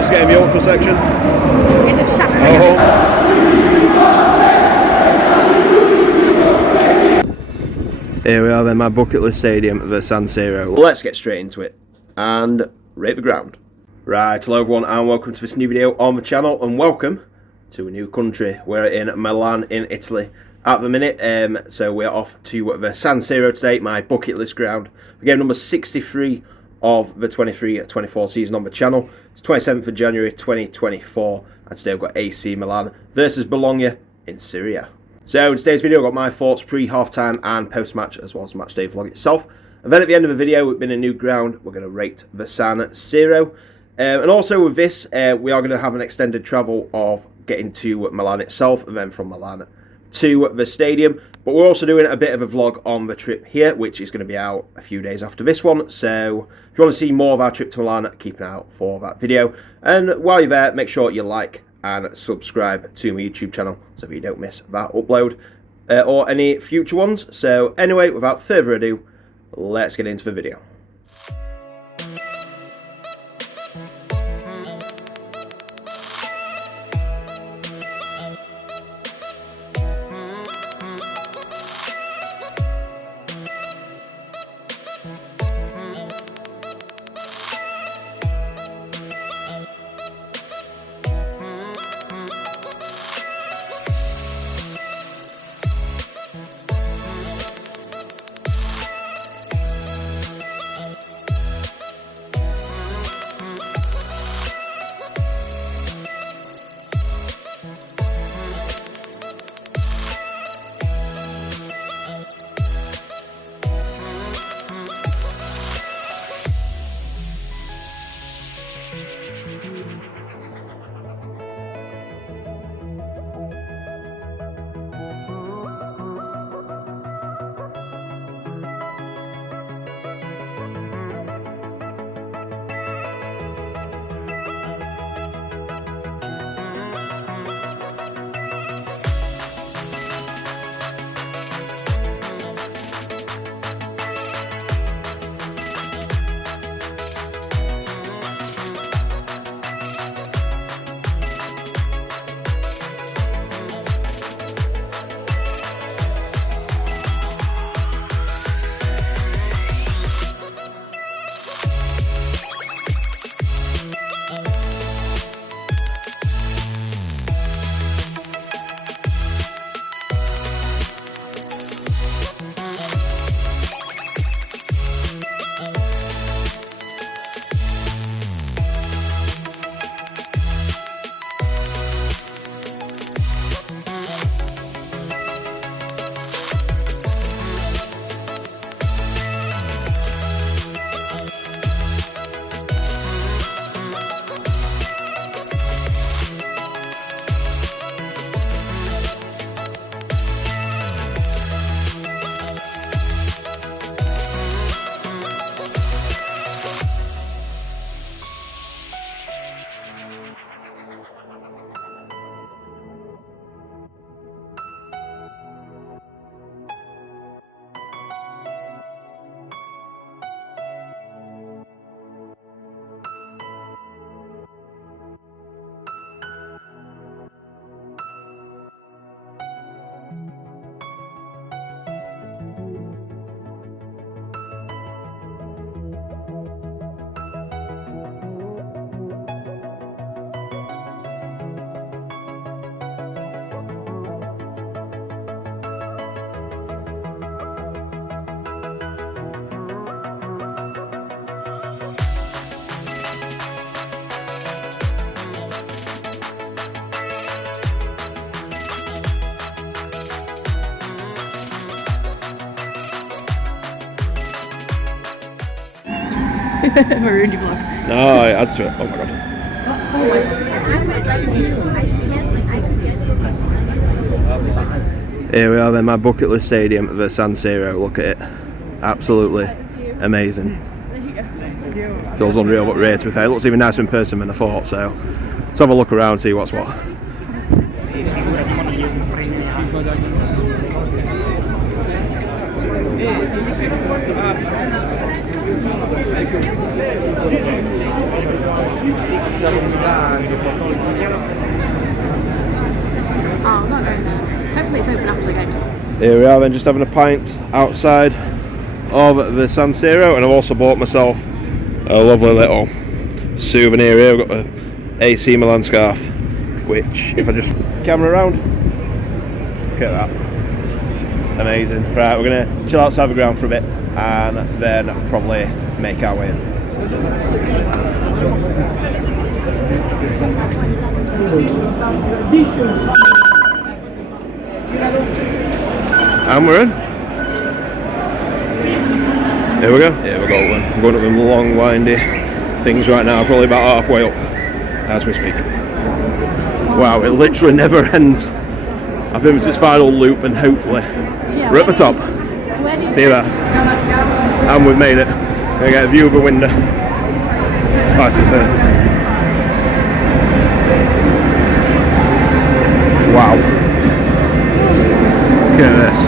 wants to get in the ultra section? In the shattering. Here we are then, my bucket list stadium, the San Siro. Let's get straight into it and rate the ground. Right, hello everyone and welcome to this new video on the channel, and welcome to a new country. We're in Milan in Italy at the minute, so we're off to the San Siro today, my bucket list ground. For game number 63 of the 23-24 season on the channel. It's 27th of January 2024, and today we've got AC Milan versus Bologna in Serie A. So in today's video I've got my thoughts pre-half-time and post-match, as well as the match day vlog itself. And then at the end of the video, we've been a new ground, we're going to rate the San Siro. And also with this, we are going to have an extended travel of getting to Milan itself, and then from Milan to the stadium. But we're also doing a bit of a vlog on the trip here, which is going to be out a few days after this one. So if you want to see more of our trip to Milan, keep an eye out for that video. And while you're there, make sure you like and subscribe to my YouTube channel so that you don't miss that upload or any future ones. So anyway, without further ado, let's get into the video. I ruined your vlog. No, I adds to it. Oh my god. Oh my god. Here we are then, my bucket list stadium, the San Siro. Look at it. Absolutely amazing. Feels unreal but rare, to be fair. It looks even nicer in person than I thought, so let's have a look around and see what's what. Hopefully it's open after the game. Here we are then, just having a pint outside of the San Siro, and I've also bought myself a lovely little souvenir here. I've got an AC Milan scarf, which if I just camera around, look at that, amazing. Right, we're going to chill outside the ground for a bit and then probably make our way in. And we're in. Here we go. Here we go. We're going up them long, windy things right now. Probably about halfway up as we speak. Wow, it literally never ends. I think it's its final loop, and hopefully we're at the top. See that? And we've made it. We're going to get a view of the window. That's it there. Wow. Look at this.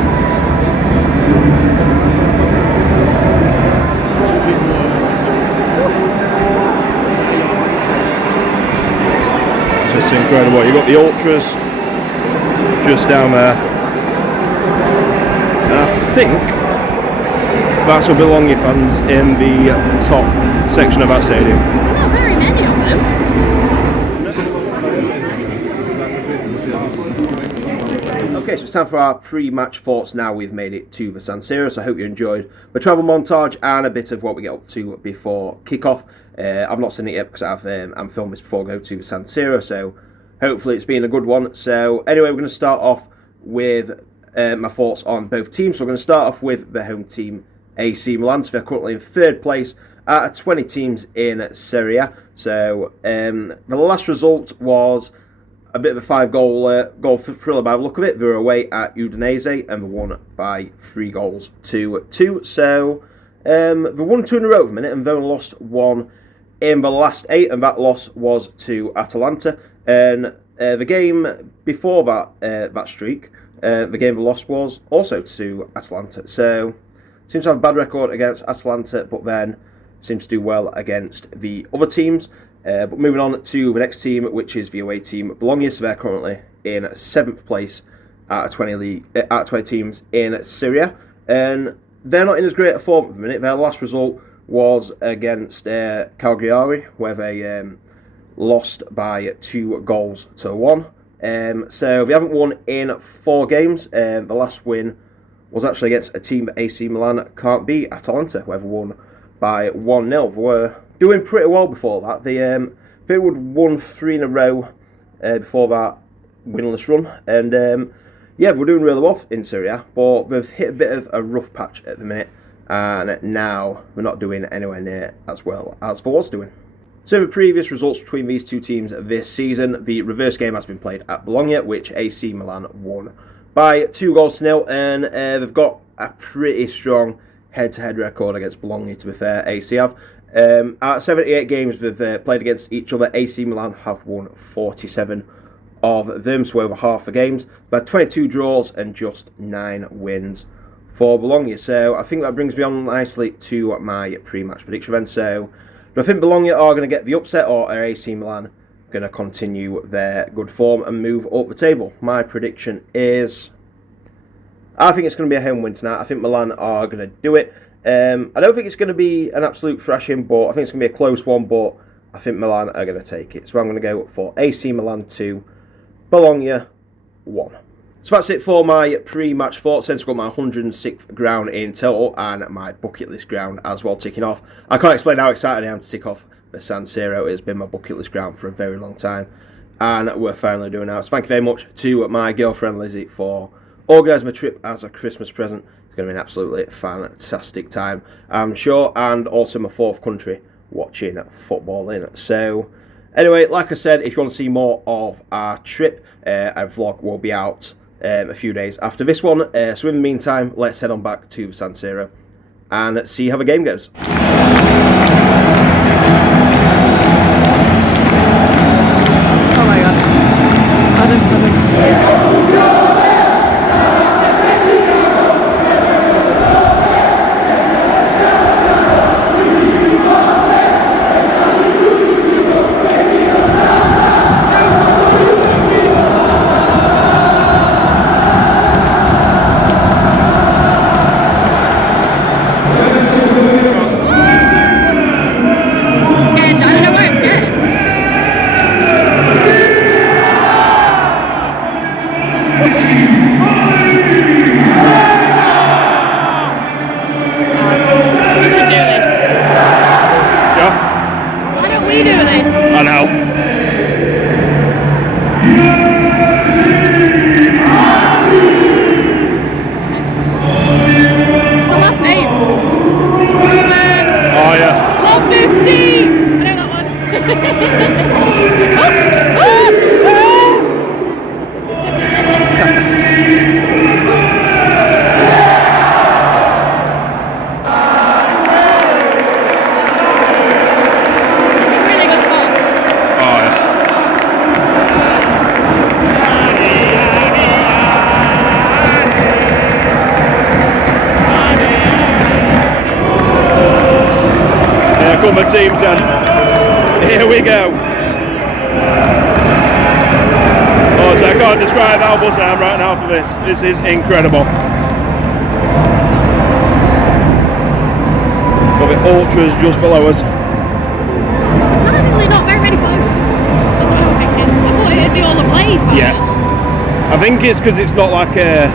It's incredible. You've got the ultras just down there, and I think that's some Bologna fans in the top section of that stadium. Not very many of them. Okay, so it's time for our pre-match thoughts now. We've made it to the San Siro, so I hope you enjoyed the travel montage and a bit of what we get up to before kick-off. I've not seen it yet because I'm filming this before I go to the San Siro, so hopefully it's been a good one. So anyway, we're going to start off with my thoughts on both teams. So we're going to start off with the home team, AC Milan. So they're currently in third place out of 20 teams in Serie A. So the last result was a bit of a 5-goal thriller by the look of it. They were away at Udinese and they won by 3-2. So they won 2 in a row at the minute, and they've only lost 1 in the last 8, and that loss was to Atalanta. And the game before that streak, the game they lost was also to Atalanta. So seems to have a bad record against Atalanta, but then seems to do well against the other teams. But moving on to the next team, which is the away team, Bologna. So they're currently in 7th place out of 20 teams in Serie A, and they're not in as great a form at the minute. Their last result was against Cagliari, where they lost by 2-1. So they haven't won in 4 games. The last win was actually against a team that AC Milan can't beat, Atalanta, where they won by 1-0. They were doing pretty well before that. They would won 3 in a row before that winless run, and yeah, we're doing really well in Serie A, but they've hit a bit of a rough patch at the minute, and now we're not doing anywhere near as well as they was doing. So in the previous results between these two teams this season, the reverse game has been played at Bologna, which AC Milan won by 2-0, and they've got a pretty strong head-to-head record against Bologna, to be fair. AC have. Out of 78 games they've played against each other, AC Milan have won 47 of them, so over half the games. They've had 22 draws and just 9 wins for Bologna. So I think that brings me on nicely to my pre-match prediction then. So do I think Bologna are going to get the upset, or are AC Milan going to continue their good form and move up the table? My prediction is, I think it's going to be a home win tonight. I think Milan are going to do it. I don't think it's going to be an absolute thrashing, but I think it's going to be a close one, but I think Milan are going to take it. So I'm going to go for AC Milan 2, Bologna 1. So that's it for my pre-match thoughts. Since I've got my 106th ground in total and my bucket list ground as well ticking off. I can't explain how excited I am to tick off the San Siro. It has been my bucket list ground for a very long time, and we're finally doing it now. So thank you very much to my girlfriend Lizzie for organising my trip as a Christmas present. It's going to be an absolutely fantastic time, I'm sure, and also my 4th country watching football in. So anyway, like I said, if you want to see more of our trip, a vlog will be out a few days after this one. So in the meantime, let's head on back to the San Siro and see how the game goes. Oh my god. Oh yeah. Love this Steve! I know that one. This is really good fun. Oh yeah. Here come the teams then. Here we go. Oh, so I can't describe how buzzed I am right now for this. This is incredible. Got the ultras just below us. Surprisingly not very ready for it. That's what I was thinking. I thought it'd be all ablaze by Yet. then. I think it's because it's not like a... A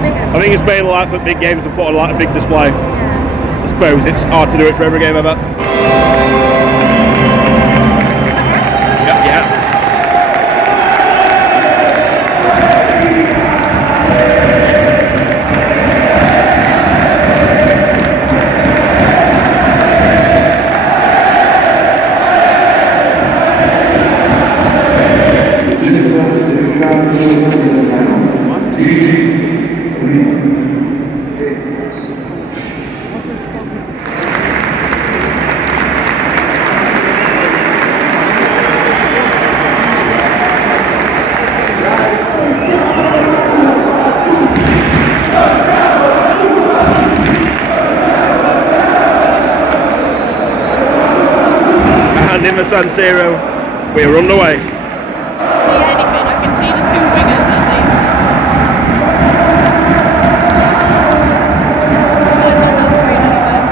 bigger. I think it's mainly like for big games and put on like a big display. Yeah. I suppose it's hard to do it for every game ever. Yeah. And in the San Siro, we are underway. I can't see anything. I can see the two wingers, I think. Let's on that screen anyway.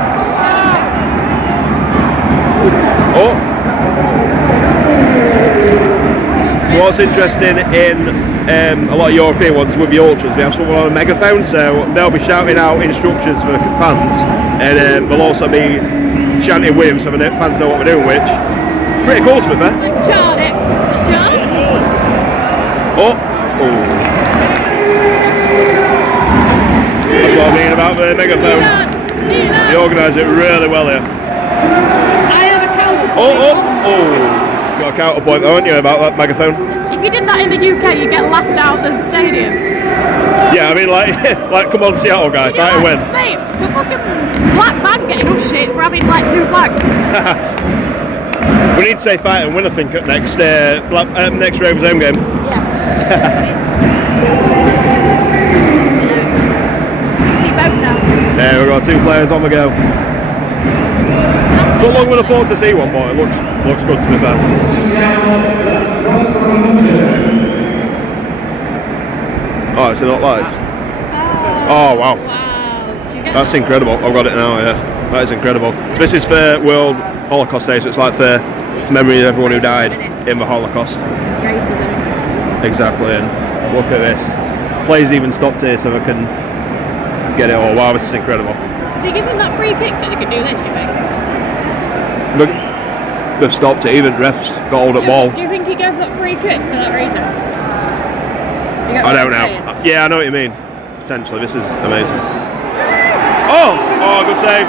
Oh! So what's interesting in a lot of European ones with the ultras, we have someone on a megaphone, so they'll be shouting out instructions for the fans, and they'll also be chanting with them so the fans know what we're doing, which pretty cool to be fair. Chart it. Chart it. Oh! That's what I mean about the megaphone. Milan. They organise it really well here. I have a counterpoint. Oh! Got a counterpoint though, haven't you, about that megaphone? If you did that in the UK, you get laughed out of the stadium. Yeah, I mean like come on Seattle guy, You fight know, and win. Mate, the fucking black man get enough shit for having like two flags. We need to say fight and win, I think, at next next Rovers home game. Yeah. See both now. Yeah, we've got two players on the go. It's not long when I thought to see one, but it looks good to be fair. Oh, it's not lights. Oh wow. Wow. That's incredible. I've got it now, yeah. That is incredible. This is for World Holocaust Day, so it's like for memory of everyone who died in the Holocaust. Racism. Exactly, and look at this. Play's even stopped here so they can get it all. Wow, this is incredible. Is he giving that free kick so they can do this, do you think? Look, they've stopped it, even refs got hold of ball. Do you think he gave that free kick for that reason? I don't know. Yeah, I know what you mean. Potentially, this is amazing. Oh, good save.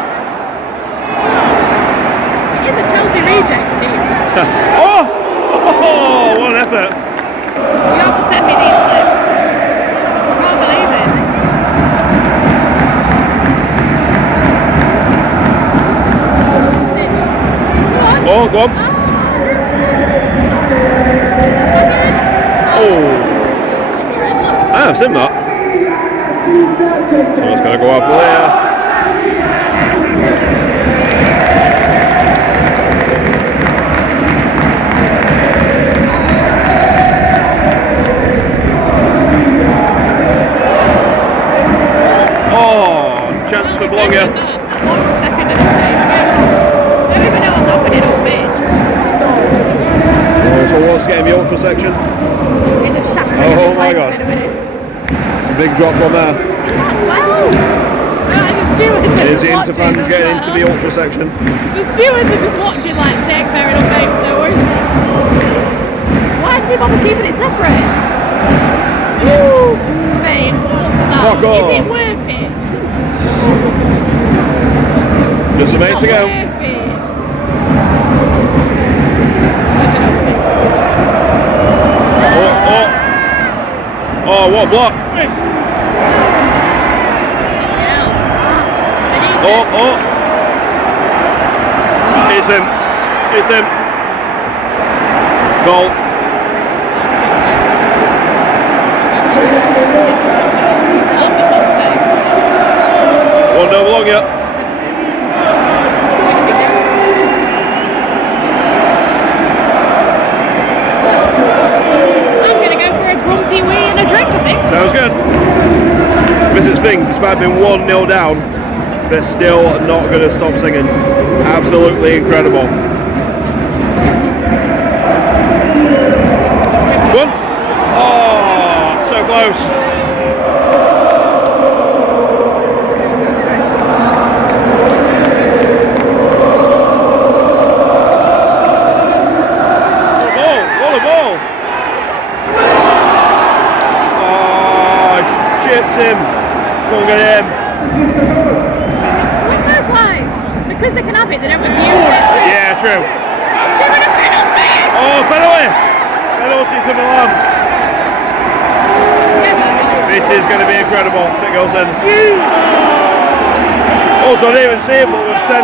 It is a Chelsea rejects team. Oh, what an effort. You have to send me these clips. I can't believe it. Go on. Oh, go on. Oh, I've seen that. Someone's going to go up there. Chance for Bologna. What's the second of this game again? I don't even know what's happening on pitch. So what's getting the ultra section? In the shattering of Oh his my legs god. in a minute. It's a big drop from there. That's well. The stewards are Is just the Inter watching. fans getting into the ultra section? The stewards are just watching like sick, fair enough, mate. No worries. Why did they bother keeping it separate? Ooh, mate, look at that. Fuck off. Is it worth it? Just a It's minute not to go. worth it. Oh, what a block! Oh! It's him. Goal. One no Bologna. I'm going to go for a grumpy wee and a drink, I think. Sounds good. This is the thing, despite being 1-0 down, they're still not going to stop singing. Absolutely incredible. One. Oh, so close. Him. Go and get him. It's like most like, because they can have it, they don't abuse it. Yeah, true. Penalty! Oh, penalty! Penalty to Milan. This is going to be incredible if it goes in. Also, I didn't even see it, but we've sent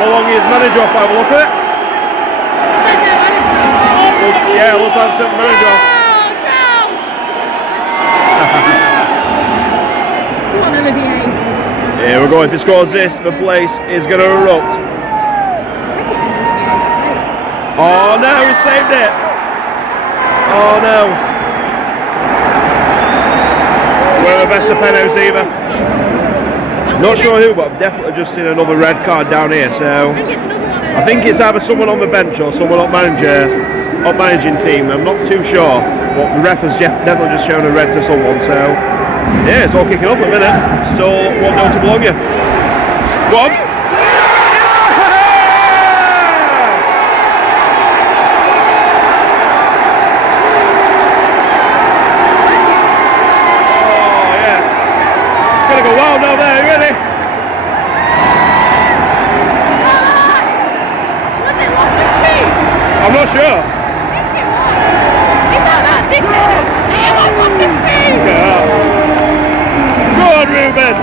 Bologna's manager off. Have a look at it. Send their manager off. Yeah, looks like sent the manager off. Here we're going. If he scores this, the place is going to erupt. Take it then, Olivier, that's it. Oh no, he saved it. Oh no. One of the best of penos either. Not sure who, but I've definitely just seen another red card down here. So I think it's either someone on the bench or someone up managing team. I'm not too sure, but the ref has definitely just shown a red to someone. So. Yeah, it's all kicking off in a minute. Still 1-0 to Bologna. Go on. Oh, yes. It's going to go wild down there. Are you ready? Was it Loftus-Cheek? I'm not sure. I think it was. It's like that, didn't it? It was Loftus-Cheek. Yeah. Go on, Ruben!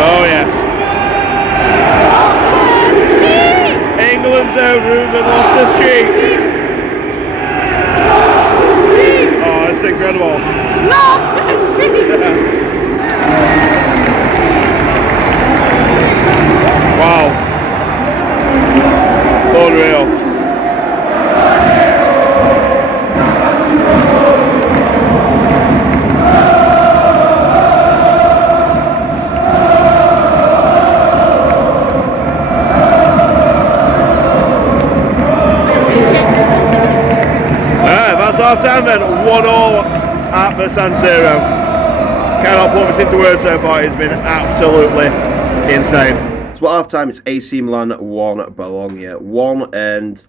Oh, yes. England's own Ruben Loftus-Cheek. Oh, that's incredible. Loftus-Cheek! Wow. Unreal. That's half time then, 1-1 at the San Siro. Cannot put this into words so far, it's been absolutely insane. So at half time it's AC Milan 1, Bologna 1, and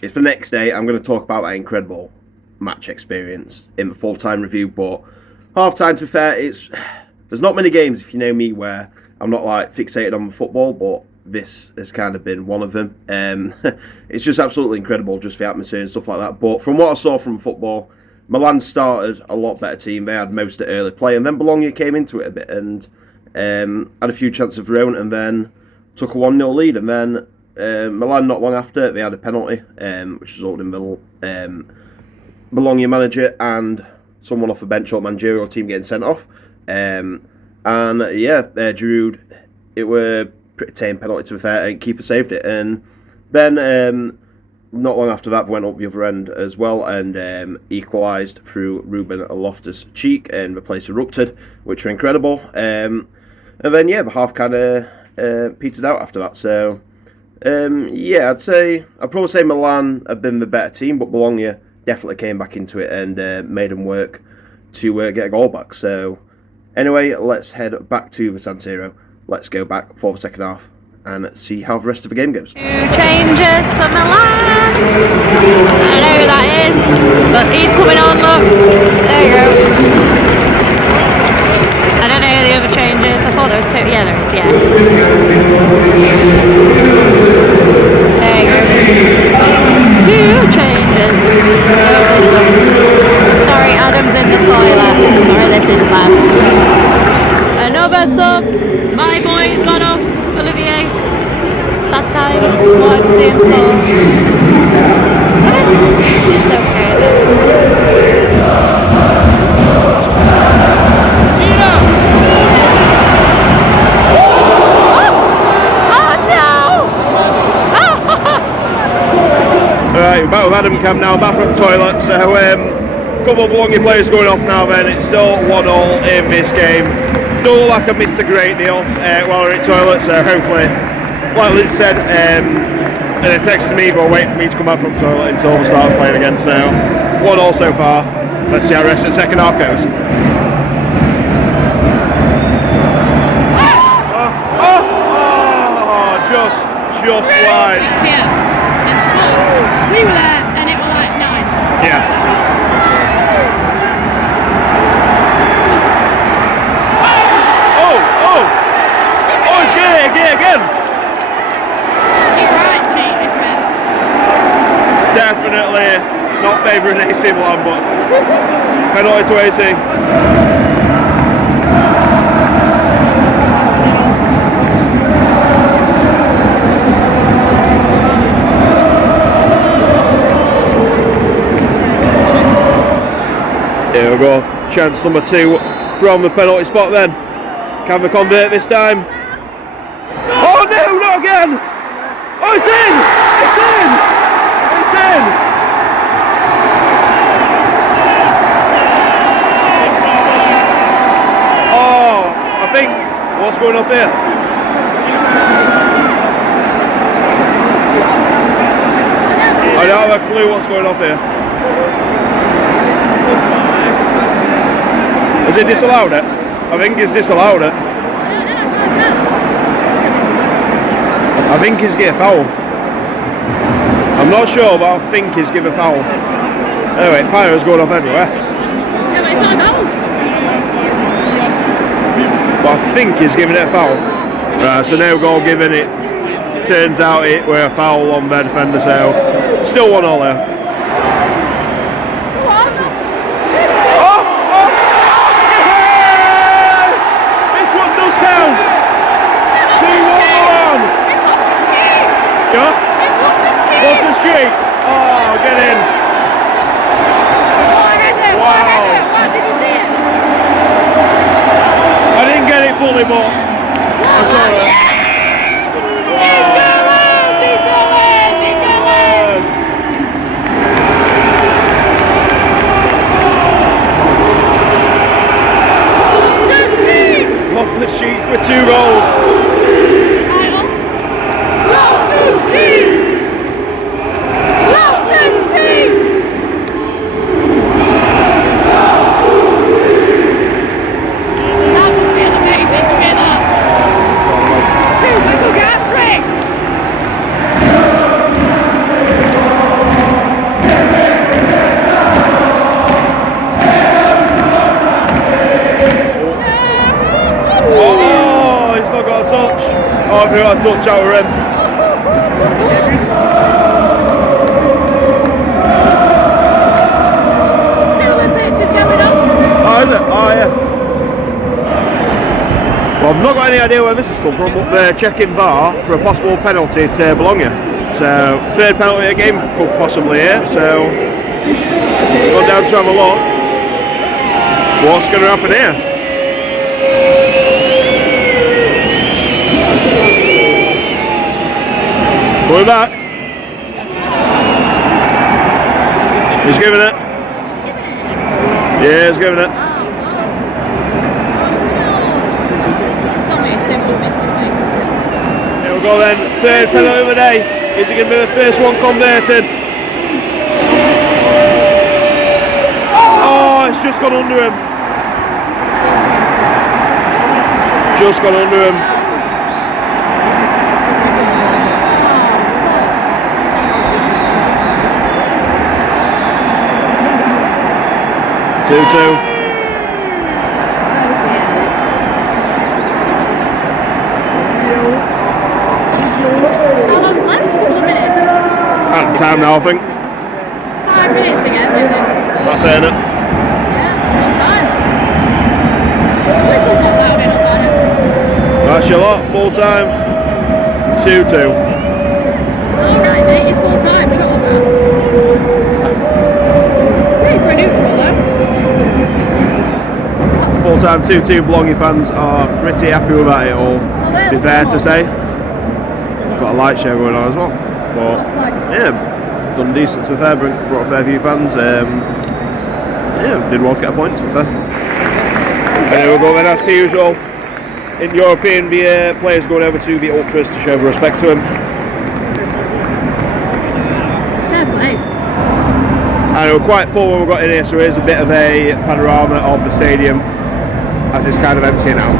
it's the next day. I'm going to talk about that incredible match experience in the full-time review, but half time, to be fair, there's not many games, if you know me, where I'm not like fixated on the football, but this has kind of been one of them. It's just absolutely incredible, just the atmosphere and stuff like that. But from what I saw from football, Milan started a lot better team. They had most of the early play, and then Bologna came into it a bit and had a few chances of their own, and then took a 1-0 lead. And then Milan, not long after, they had a penalty, which resulted in the Bologna manager and someone off the bench or managerial team getting sent off. And yeah, Giroud, it were pretty tame penalty, to be fair, and keeper saved it. And then not long after that, they went up the other end as well and equalised through Ruben Loftus-Cheek, and the place erupted, which were incredible. And then yeah, the half kind of petered out after that. So yeah, I'd probably say Milan have been the better team, but Bologna definitely came back into it and made them work to get a goal back. So anyway, let's head back to the San Siro. Let's go back for the second half and see how the rest of the game goes. 2 changes for Milan. I don't know who that is, but he's coming on, look. There you go. out of Adam Camp now, bathroom toilet, so couple of Bologna players going off now then. It's still 1-1 in this game. Don't look like I missed a great deal while we're in toilet, so hopefully, like Liz said, and they texted me, but wait for me to come back from toilet until we start playing again, so 1-1 so far. Let's see how the rest of the second half goes. Just wide. Yeah. We were there and it was like 9. Yeah. Oh, get it again. He's right, cheat, this man. Definitely not favouring AC Milan, but penalty to AC. Here we go, chance number 2 from the penalty spot then. Can we convert this time? Oh no, not again! Oh, it's in! It's in! It's in! Oh, I think, what's going on here? I don't have a clue what's going on here. Has he disallowed it? I think he's disallowed it. I think he's given a foul. I'm not sure, but I think he's given a foul. Anyway, Pyro's going off everywhere. Yeah, but it's not a goal. But I think he's giving it a foul. Right, so now goal given it. Turns out it were a foul on their defender, so still 1-1 there. Oh, get in! Wow! Did you see it? I didn't get it fully, but I saw it. Loftus Cheek with 2 goals. I think I touch out of him. Pulisic is going off. Oh, is it? Oh, yeah. Well, I've not got any idea where this has come from, but they're checking VAR for a possible penalty to Bologna. So, 3rd penalty a game could possibly here. So, go down to have a look. What's going to happen here? Going back. He's giving it. Yeah, he's giving it. Here we go then. 3rd penalty of the day. Is it going to be the first one converted? Oh, it's just gone under him. Just gone under him. How long's left? A couple of minutes. Out of time now, I think. 5 minutes again, isn't it? That's it, isn't it? Yeah, full time. The whistle's not loud enough, I know. That's your lot, full time. 2-2. Alright, mate, it's full time, shut up now. Ready for a neutral, though. Full time 2-2. Bologna fans are pretty happy with that, it all. To be fair to say. Got a light show going on as well. But, yeah, done decent to be fair, brought a fair few fans. Yeah, did well to get a point to be fair. We'll go then as per usual. In European, the players going over to the Ultras to show respect to him. Fair play. And we're quite full when we got in here, so here's a bit of a panorama of the stadium as it's kind of empty now.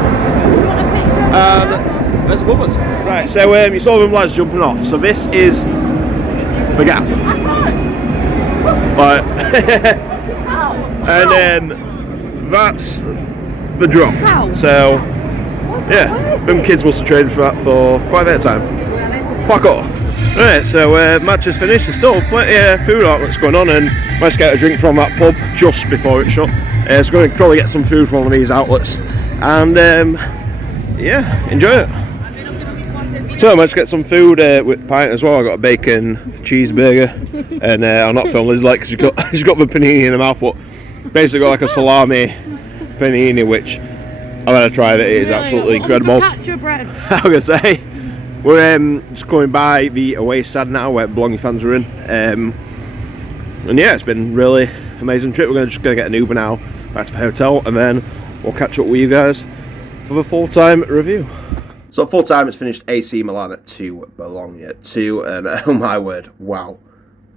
You want a picture of that? There's above us. Right, so you saw them lads jumping off. So this is the gap. Right. And then that's the drop. So yeah, them kids must have trained for that for quite a bit of time. Fuck off. Right, so match is finished. There's still plenty of food outlets going on, and let's get a drink from that pub just before it shut. So going to probably get some food from one of these outlets, and yeah, enjoy it. So I managed to get some food with pint as well. I got a bacon cheeseburger, and I'm not filming Liz like because she's got the panini in her mouth, but basically got like a salami panini, which I've had to try it. It is absolutely incredible. Bread. I was gonna say we're just coming by the away stand now where Bologna fans are in, and yeah, it's been really amazing trip. We're just gonna get an Uber now back to the hotel, and then we'll catch up with you guys for the full-time review. So full time, it's finished AC Milan at 2, Bologna at 2, and oh my word, wow,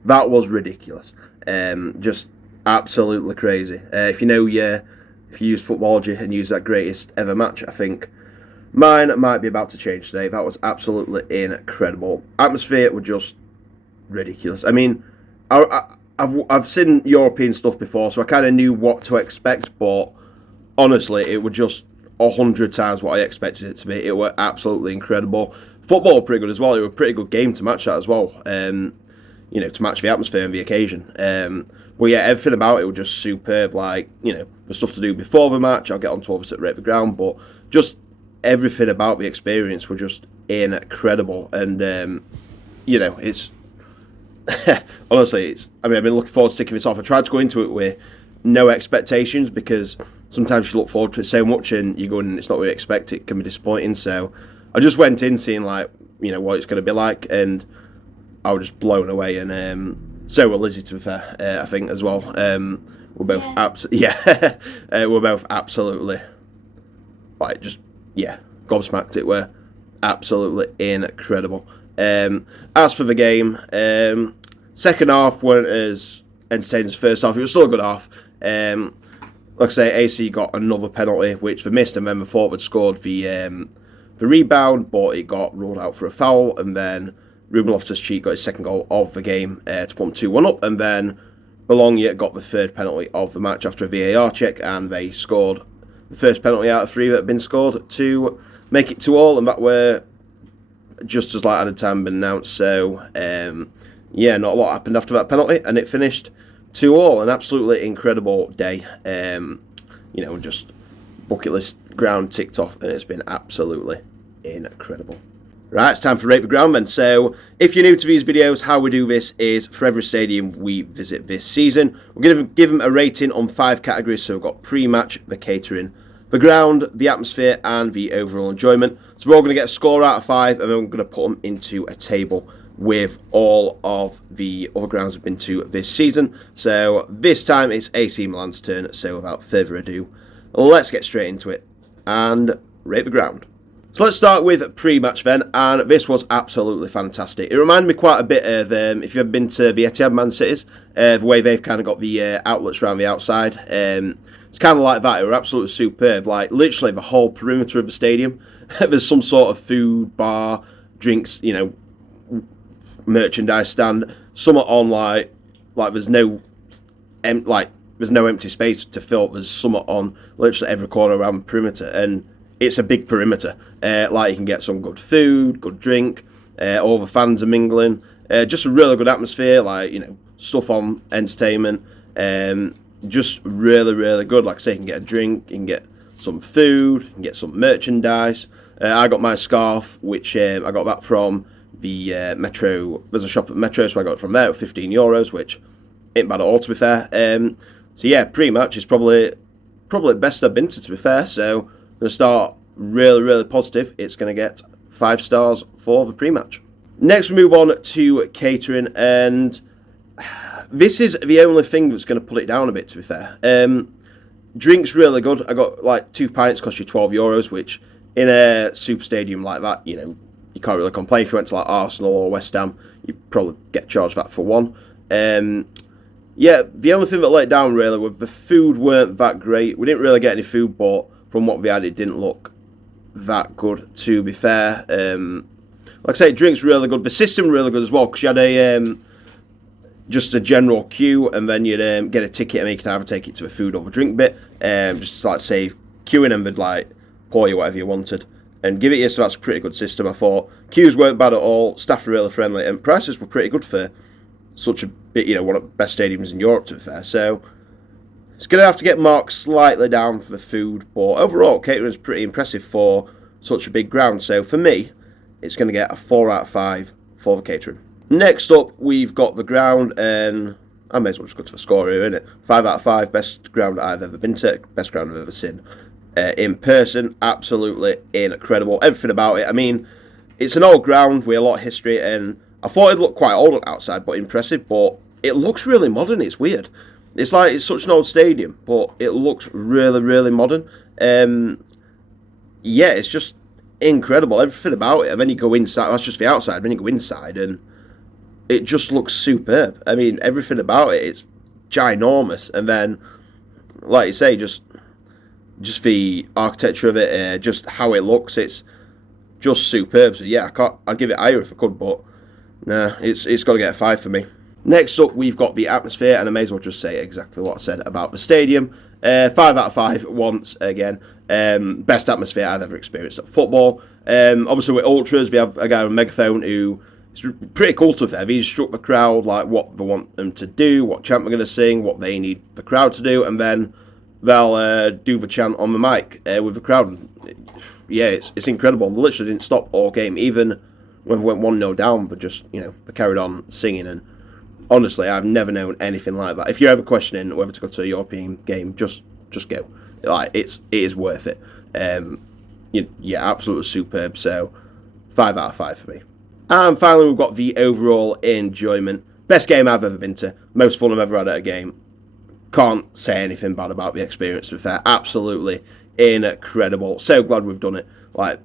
that was ridiculous. Just absolutely crazy. If you know, if you use Footballogy and use that greatest ever match, I think mine might be about to change today. That was absolutely incredible. Atmosphere was just ridiculous. I mean, I've seen European stuff before, so I kind of knew what to expect, but honestly, it was just 100 times what I expected it to be. It were absolutely incredible. Football were pretty good as well. It was a pretty good game to match that as well. You know, to match the atmosphere and the occasion. But yeah, everything about it was just superb. Like, you know, the stuff to do before the match, I'll get on to obviously rate the ground, but just everything about the experience were just incredible. And you know, it's honestly, I mean, I've been looking forward to taking this off. I tried to go into it with no expectations, because sometimes you look forward to it so much and you go in and it's not what you expect. It can be disappointing. So I just went in seeing, like, you know, what it's going to be like, and I was just blown away. And so were Lizzie, to be fair, I think, as well. We're both we're both absolutely, like, just gobsmacked. It were absolutely incredible. As for the game, second half weren't as entertaining as first half. It was still a good half. Like I say, AC got another penalty, which they missed, and then the forward scored the rebound, but it got ruled out for a foul, and then Ruben Loftus-Cheek got his second goal of the game to put them 2-1 up, and then Bologna got the third penalty of the match after a VAR check, and they scored the first penalty out of 3 that had been scored to make it 2-2, and that were just as like added time been announced. So yeah, not a lot happened after that penalty, and it finished 2-2, an absolutely incredible day. You know, just bucket list ground ticked off, and it's been absolutely incredible. Right, it's time for Rate the Ground then. So, if you're new to these videos, how we do this is for every stadium we visit this season, we're going to give them a rating on 5 categories. So we've got pre-match, the catering, the ground, the atmosphere, and the overall enjoyment. So we're all going to get a score out of 5, and then we're going to put them into a table with all of the other grounds we've been to this season. So this time it's AC Milan's turn, so without further ado, let's get straight into it and rate the ground. So let's start with pre-match then, and this was absolutely fantastic. It reminded me quite a bit of, if you've ever been to the Etihad Man Cities, the way they've kind of got the outlets around the outside. It's kind of like that. It was absolutely superb. Like, literally the whole perimeter of the stadium, there's some sort of food, bar, drinks, you know, merchandise stand. Some are on like there's no empty space to fill. There's some are on literally every corner around the perimeter, and it's a big perimeter. Like, you can get some good food, good drink, all the fans are mingling, just a really good atmosphere, like, you know, stuff on entertainment, just really, really good. Like I say, you can get a drink, you can get some food, you can get some merchandise. I got my scarf, which I got that from the Metro. There's a shop at Metro, so I got it from there at €15, which ain't bad at all, to be fair. So yeah, pre-match is probably the best I've been to be fair. So I'm going to start really, really positive. It's going to get 5 stars for the pre-match. Next, we move on to catering, and this is the only thing that's going to put it down a bit, to be fair. Drinks really good. I got like 2 pints cost you €12, which in a super stadium like that, you know, you can't really complain. If you went to like Arsenal or West Ham, you'd probably get charged that for one. Yeah, the only thing that let it down really was the food weren't that great. We didn't really get any food, but from what we had, it didn't look that good, to be fair. Like I say, drinks really good. The system really good as well, because you had a just a general queue, and then you'd get a ticket, and you could either take it to the food or the drink bit. Just like save queuing, and they'd like pour you whatever you wanted and give it you. So that's a pretty good system. I thought queues weren't bad at all. Staff were really friendly, and prices were pretty good for such a bit, you know, one of the best stadiums in Europe, to be fair. So it's going to have to get marked slightly down for the food, but overall, catering is pretty impressive for such a big ground. So for me, it's going to get a 4 out of 5 for the catering. Next up, we've got the ground, and I may as well just go to the score here, innit? 5 out of 5, best ground I've ever been to, best ground I've ever seen. In person, absolutely incredible. Everything about it. I mean, it's an old ground with a lot of history, and I thought it looked quite old on outside, but impressive. But it looks really modern. It's weird. It's like it's such an old stadium, but it looks really, really modern. Yeah, it's just incredible. Everything about it. And then you go inside. That's just the outside. Then you go inside, and it just looks superb. I mean, everything about it. It's ginormous. And then, like you say, just the architecture of it, just how it looks. It's just superb. So yeah, I'd give it higher if I could, but nah, it's got to get a 5 for me. Next up, we've got the atmosphere, and I may as well just say exactly what I said about the stadium. 5 out of 5 once again. Best atmosphere I've ever experienced at football. Obviously, with ultras, we have a guy with a megaphone who is pretty cool to have. He's struck the crowd like what they want them to do, what chant we're going to sing, what they need the crowd to do, and then they'll do the chant on the mic with the crowd. Yeah, it's incredible. They literally didn't stop all game, even when we went 1-0 down, but just, you know, they carried on singing. And honestly, I've never known anything like that. If you're ever questioning whether to go to a European game, just go. Like, it is worth it. Yeah, absolutely superb. So 5 out of 5 for me. And finally, we've got the overall enjoyment. Best game I've ever been to. Most fun I've ever had at a game. Can't say anything bad about the experience, to be fair. Absolutely incredible. So glad we've done it. Like,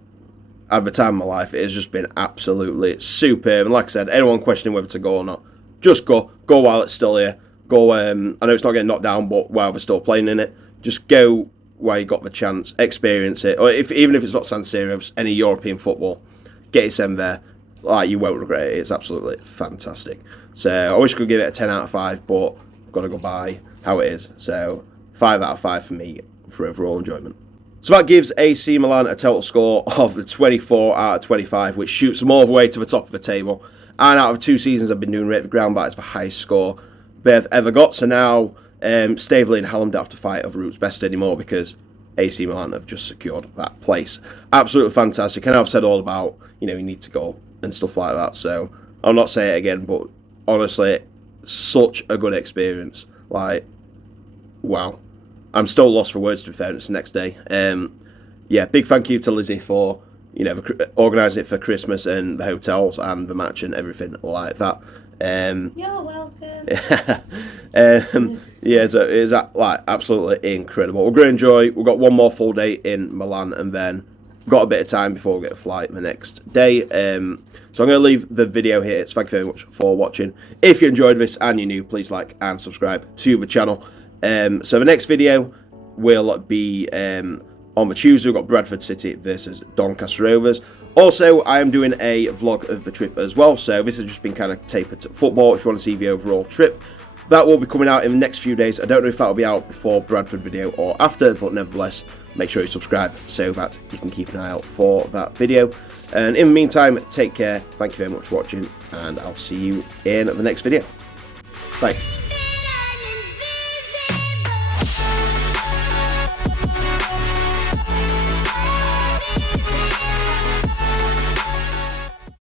at the time of my life, it has just been absolutely superb. And like I said, anyone questioning whether to go or not, just go. Go while it's still here. Go, I know it's not getting knocked down, but while we're still playing in it, just go while you got the chance. Experience it. Or even if it's not San Siro, any European football, get it sent there. Like, you won't regret it. It's absolutely fantastic. So I wish I could give it a 10 out of 5, but I've got to go by how it is. So 5 out of 5 for me for overall enjoyment. So that gives AC Milan a total score of 24 out of 25, which shoots them all the way to the top of the table. And out of 2 seasons I've been doing Retford ground, that is the highest score they've ever got. So now Staveley and Hallam don't have to fight over Root's best anymore, because AC Milan have just secured that place. Absolutely fantastic. And I've said all about, you know, you need to go and stuff like that. So I'll not say it again, but honestly, such a good experience. Like, wow. I'm still lost for words, to be fair. It's the next day. Yeah, big thank you to Lizzie for, you know, organising it for Christmas and the hotels and the match and everything like that. You're welcome. Yeah, so it is like absolutely incredible. We're going to enjoy. We've got one more full day in Milan, and then got a bit of time before we get a flight the next day. So I'm going to leave the video here. So thank you very much for watching. If you enjoyed this and you're new, please like and subscribe to the channel. So the next video will be on the Tuesday. We've got Bradford City versus Doncaster Rovers. Also, I am doing a vlog of the trip as well. So this has just been kind of tapered to football. If you want to see the overall trip, that will be coming out in the next few days. I don't know if that will be out before Bradford video or after, but nevertheless, make sure you subscribe so that you can keep an eye out for that video. And in the meantime, take care. Thank you very much for watching, and I'll see you in the next video. Bye.